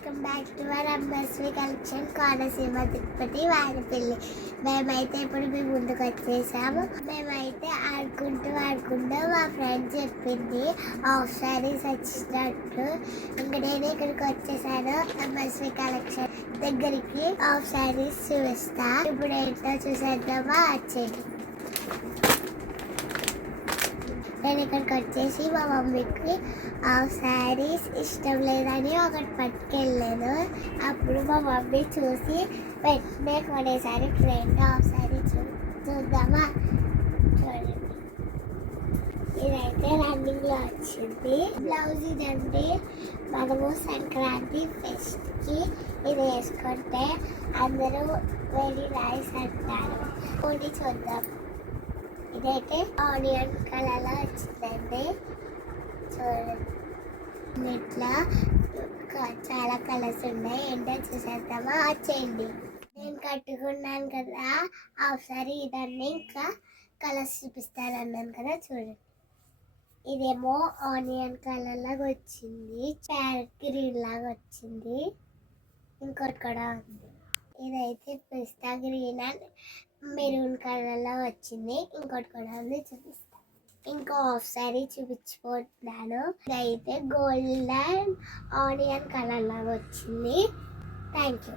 Welcome back to our MSV collection Konaseema Tirupati Vadapalli. మేమైతే ఇప్పుడు మీ ముందుకు వచ్చేసాము. మేమైతే ఆడుకుంటూ మా ఫ్రెండ్ చెప్పింది హాఫ్ శారీస్ వచ్చినట్టు. ఇంకా నేను ఇక్కడికి వచ్చేసాను ఎంఎస్వి కలెక్షన్ దగ్గరికి. హాఫ్ శారీస్ చూపిస్తా. ఇప్పుడు ఏంటో చూసేద్దామా, వచ్చేది. నేను ఇక్కడికి వచ్చేసి మా మమ్మీకి హాఫ్ శారీస్ ఇష్టం లేదని ఒకటి పట్టుకెళ్ళాను. అప్పుడు మా మమ్మీ చూసి వెంటనే కొనేసారి ఫ్రెండ్ హాఫ్ శారీ చూద్దామా. చూడండి, ఇదైతే రన్నింగ్లో వచ్చింది. బ్లౌజ్ ఇదండి. మనము సంక్రాంతి ఫెస్ట్కి ఇది వేసుకుంటే అందరూ వెరీ నైస్ అంటారు. కొన్ని చూద్దాం. ఇదైతే ఆనియన్ కలర్లో వచ్చిందండి. చూడండి, ఇట్లా చాలా కలర్స్ ఉన్నాయి. ఏంటో చూసేద్దామా, వచ్చేయండి. నేను కట్టుకున్నాను కదా హాఫ్ సారీ, ఇదన్నీ ఇంకా కలర్స్ చూపిస్తాను అన్నాను కదా. చూడండి, ఇదేమో ఆనియన్ కలర్ లాగా వచ్చింది, ప్యారెట్ గ్రీన్ లాగా వచ్చింది. ఇంకోటి కూడా ఉంది. ఇదైతే పిస్తా గ్రీన్ అండ్ మెరూన్ కలర్లో వచ్చింది. ఇంకోటి కూడా ఉంది, చూపిస్తాను. ఇంకో హాఫ్ శారీ చూపించిపోతున్నాను. ఇదైతే గోల్డెన్ ఆనియన్ కలర్ లాగా వచ్చింది. Thank you.